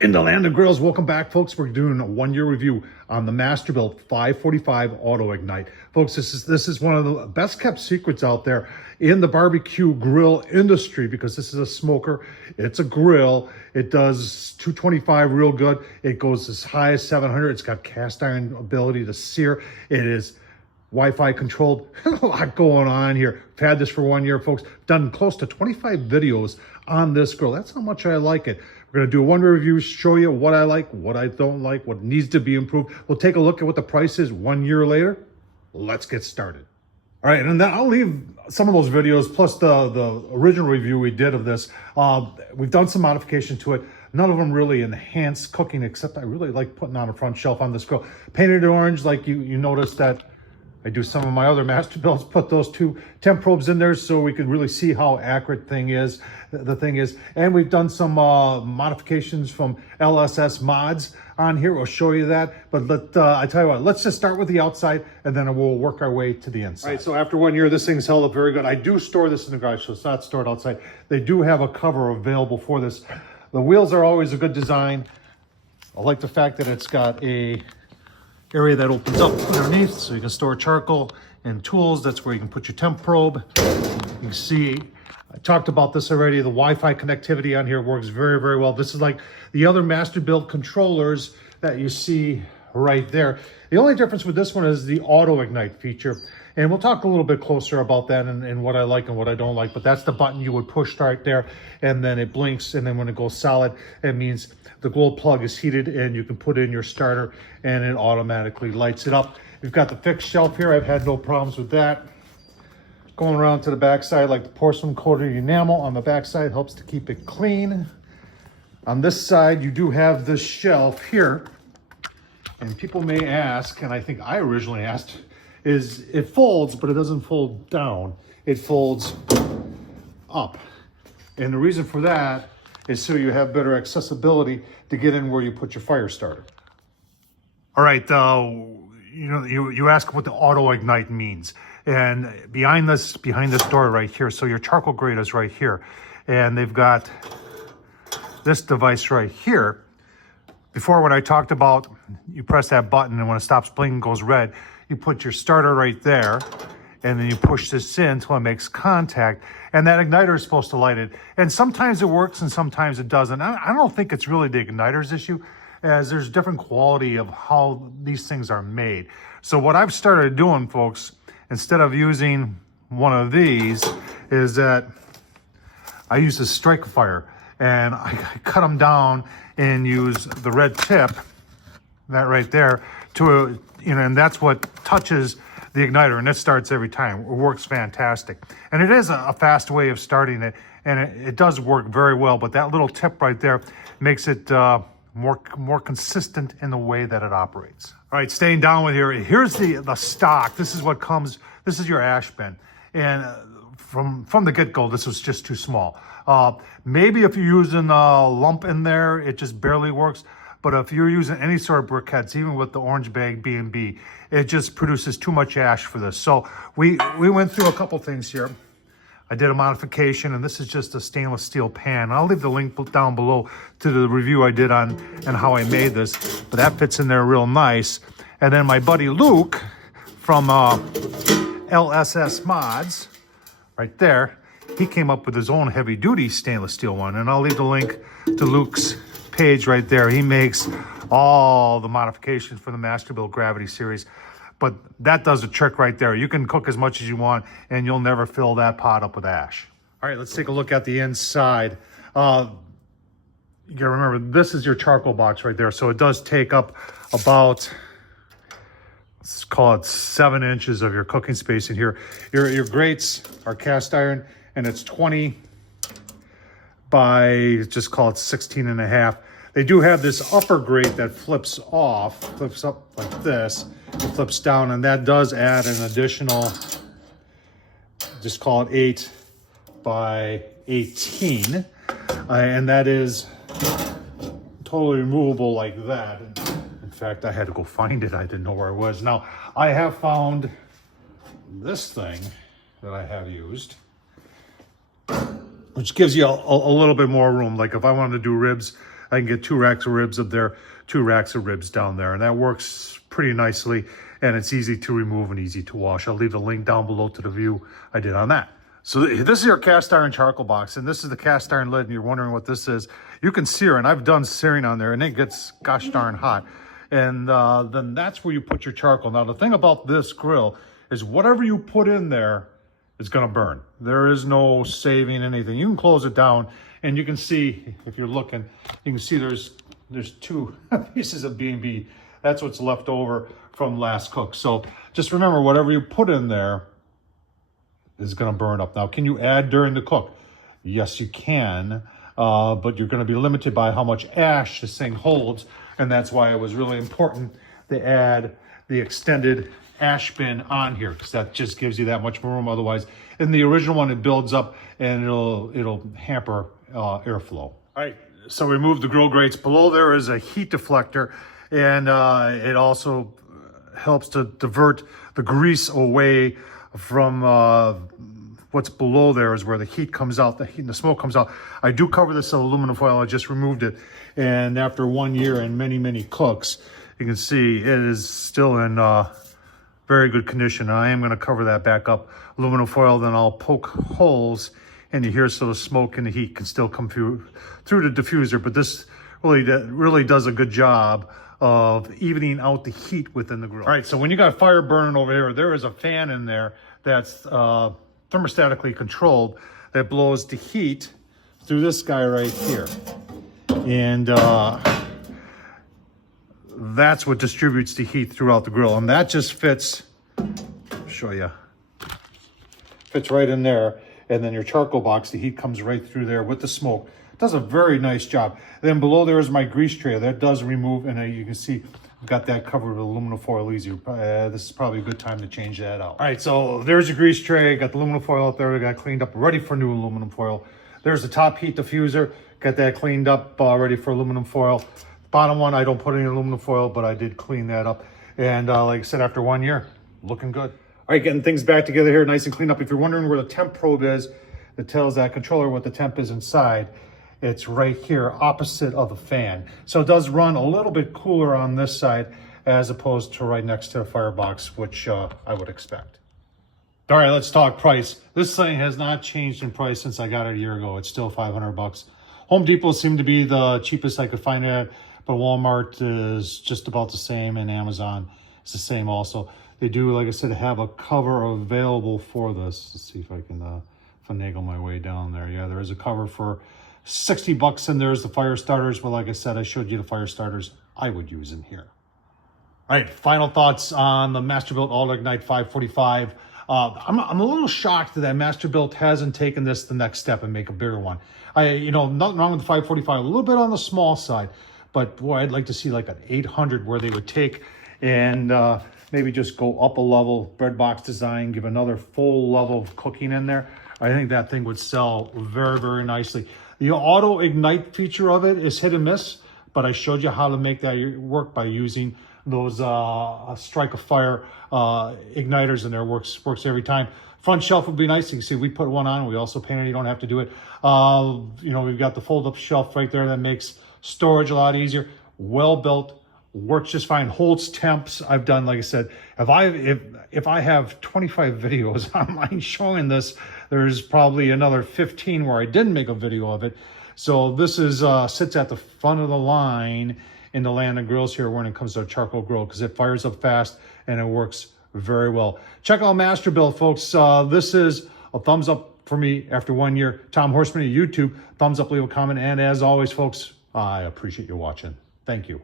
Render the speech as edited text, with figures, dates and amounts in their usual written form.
In the land of grills, welcome back, folks. We're doing a 1-year review on the Masterbuilt 545 Autoignite. Folks, this is one of the best kept secrets out there in the barbecue grill industry, because this is a smoker, it's a grill, it does 225 real good, it goes as high as 700, it's got cast iron ability to sear, it is Wi-Fi controlled. A lot going on here. I've had this for 1 year, folks. Done close to 25 videos on this grill. That's how much I like it. We're going to do a 1-year review, show you what I like, what I don't like, what needs to be improved. We'll take a look at what the price is 1 year later. Let's get started. All right, and then I'll leave some of those videos, plus the original review we did of this. We've done some modification to it. None of them really enhance cooking, except I really like putting on a front shelf on this grill. Painted orange, like you noticed that I do some of my other Masterbuilts, put those 2 temp probes in there so we can really see how accurate the thing is. And we've done some modifications from LSS mods on here. We'll show you that. But I tell you what, let's just start with the outside and then we'll work our way to the inside. All right, so after 1 year, this thing's held up very good. I do store this in the garage, so it's not stored outside. They do have a cover available for this. The wheels are always a good design. I like the fact that it's got a area that opens up underneath so you can store charcoal and tools. That's where you can put your temp probe. You can see, I talked about this already, the Wi-Fi connectivity on here works very, very well. This is like the other Masterbuilt controllers that you see right there. The only difference with this one is the Autoignite feature. And we'll talk a little bit closer about that and what I like and what I don't like. But that's the button you would push right there, and then it blinks, and then when it goes solid, it means the glow plug is heated and you can put in your starter and it automatically lights it up. You've got the fixed shelf here. I've had no problems with that. Going around to the backside, like the porcelain coated enamel on the backside helps to keep it clean. On this side, you do have this shelf here. And people may ask, and I think I originally asked, is it folds, but it doesn't fold down. It folds up. And the reason for that is so you have better accessibility to get in where you put your fire starter. All right, you ask what the Autoignite means. And behind this door right here, so your charcoal grate is right here. And they've got this device right here. Before, when I talked about, you press that button and when it stops blinking, goes red, you put your starter right there, and then you push this in until it makes contact, and that igniter is supposed to light it. And sometimes it works and sometimes it doesn't. I don't think it's really the igniter's issue, as there's different quality of how these things are made. So what I've started doing, folks, instead of using one of these, is that I use a strike fire, and I cut them down and use the red tip, that right there, to and that's what touches the igniter, and it starts every time. It works fantastic. And it is a fast way of starting it, and it does work very well, but that little tip right there makes it more consistent in the way that it operates. All right, staying down with here, here's the stock. This is what comes, this is your ash bin. And from the get-go, this was just too small. Maybe if you're using a lump in there, it just barely works. But if you're using any sort of briquettes, even with the orange bag B&B, it just produces too much ash for this. So we went through a couple things here. I did a modification, and this is just a stainless steel pan. I'll leave the link down below to the review I did on and how I made this, but that fits in there real nice. And then my buddy Luke from LSS Mods, right there, he came up with his own heavy-duty stainless steel one, and I'll leave the link to Luke's page right there. He makes all the modifications for the Masterbuilt Gravity series, but that does the trick right there. You can cook as much as you want and you'll never fill that pot up with ash. All right, let's take a look at the inside. You gotta remember, this is your charcoal box right there, so it does take up about, let's call it 7 inches of your cooking space in here. Your grates are cast iron, and it's 20 by, just call it 16 and a half. They do have this upper grate that flips off, flips up like this, it flips down, and that does add an additional, just call it 8 by 18. And that is totally removable like that. In fact, I had to go find it. I didn't know where it was. Now, I have found this thing that I have used, which gives you a little bit more room. Like if I wanted to do ribs, I can get 2 racks of ribs up there, 2 racks of ribs down there, and that works pretty nicely, and it's easy to remove and easy to wash. I'll leave a link down below to the view I did on that. So this is your cast iron charcoal box, and this is the cast iron lid, and you're wondering what this is. You can sear, and I've done searing on there, and it gets gosh darn hot. And then that's where you put your charcoal. Now, the thing about this grill is whatever you put in there is gonna burn. There is no saving anything. You can close it down, and you can see, if you're looking, you can see there's 2 pieces of B&B. That's what's left over from last cook. So just remember, whatever you put in there is gonna burn up. Now, can you add during the cook? Yes, you can, but you're gonna be limited by how much ash this thing holds, and that's why it was really important to add the extended ash bin on here, because that just gives you that much more room. Otherwise, in the original one, it builds up and it'll hamper airflow. All right, so remove the grill grates. Below there is a heat deflector, and it also helps to divert the grease away from what's below there is where the heat comes out, the heat and the smoke comes out. I do cover this in aluminum foil. I just removed it, and after 1 year and many cooks, you can see it is still in very good condition. I am going to cover that back up aluminum foil, then I'll poke holes into here so the smoke and the heat can still come through the diffuser. But this really does a good job of evening out the heat within the grill. All right, so when you got fire burning over here, there is a fan in there that's thermostatically controlled that blows the heat through this guy right here. And that's what distributes the heat throughout the grill. And that just fits, I'll show you, fits right in there. And then your charcoal box, the heat comes right through there with the smoke. It does a very nice job. Then below there is my grease tray. That does remove, and you can see I've got that covered with aluminum foil easy. This is probably a good time to change that out. All right, so there's your grease tray. Got the aluminum foil out there. I got cleaned up, ready for new aluminum foil. There's the top heat diffuser. Got that cleaned up, ready for aluminum foil. Bottom one, I don't put any aluminum foil, but I did clean that up. And like I said, after 1 year, looking good. All right, getting things back together here, nice and cleaned up. If you're wondering where the temp probe is, that tells that controller what the temp is inside. It's right here, opposite of the fan. So it does run a little bit cooler on this side as opposed to right next to the firebox, which I would expect. All right, let's talk price. This thing has not changed in price since I got it a year ago. It's still $500. Home Depot seemed to be the cheapest I could find it at, but Walmart is just about the same, and Amazon is the same also. They do, like I said, have a cover available for this. Let's see if I can finagle my way down there. Yeah, there is a cover for $60, and there's the fire starters. But like I said, I showed you the fire starters I would use in here. All right, final thoughts on the Masterbuilt Autoignite 545. I'm a little shocked that Masterbuilt hasn't taken this the next step and make a bigger one. Nothing wrong with the 545, a little bit on the small side, but boy, I'd like to see like an 800 where they would take and maybe just go up a level, bread box design, give another full level of cooking in there. I think that thing would sell very nicely. The auto ignite feature of it is hit and miss, but I showed you how to make that work by using those strike of fire igniters in there. Works every time. Front shelf would be nice. You can see we put one on. We also painted. You don't have to do it. We've got the fold-up shelf right there that makes storage a lot easier. Well built, works just fine. Holds temps. I've done, like I said, if I have 25 videos online showing this, there's probably another 15 where I didn't make a video of it. So this is sits at the front of the line in the land of grills here when it comes to a charcoal grill, because it fires up fast and it works very well. Check out Masterbuilt, folks. This is a thumbs up for me after 1 year. Tom Horsman at YouTube. Thumbs up, leave a comment. And as always, folks, I appreciate you watching. Thank you.